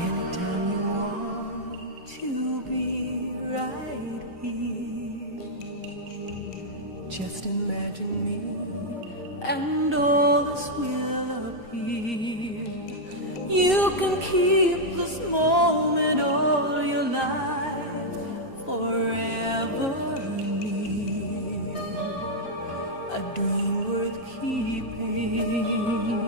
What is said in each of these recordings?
Anytime you want to be right here, just imagine me and all this will appear. You can keep this moment all your life, forever near, a dream worth keeping.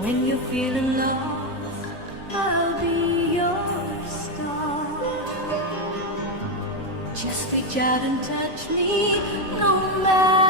When you're feeling lost, I'll be your star. Just reach out and touch me, no matter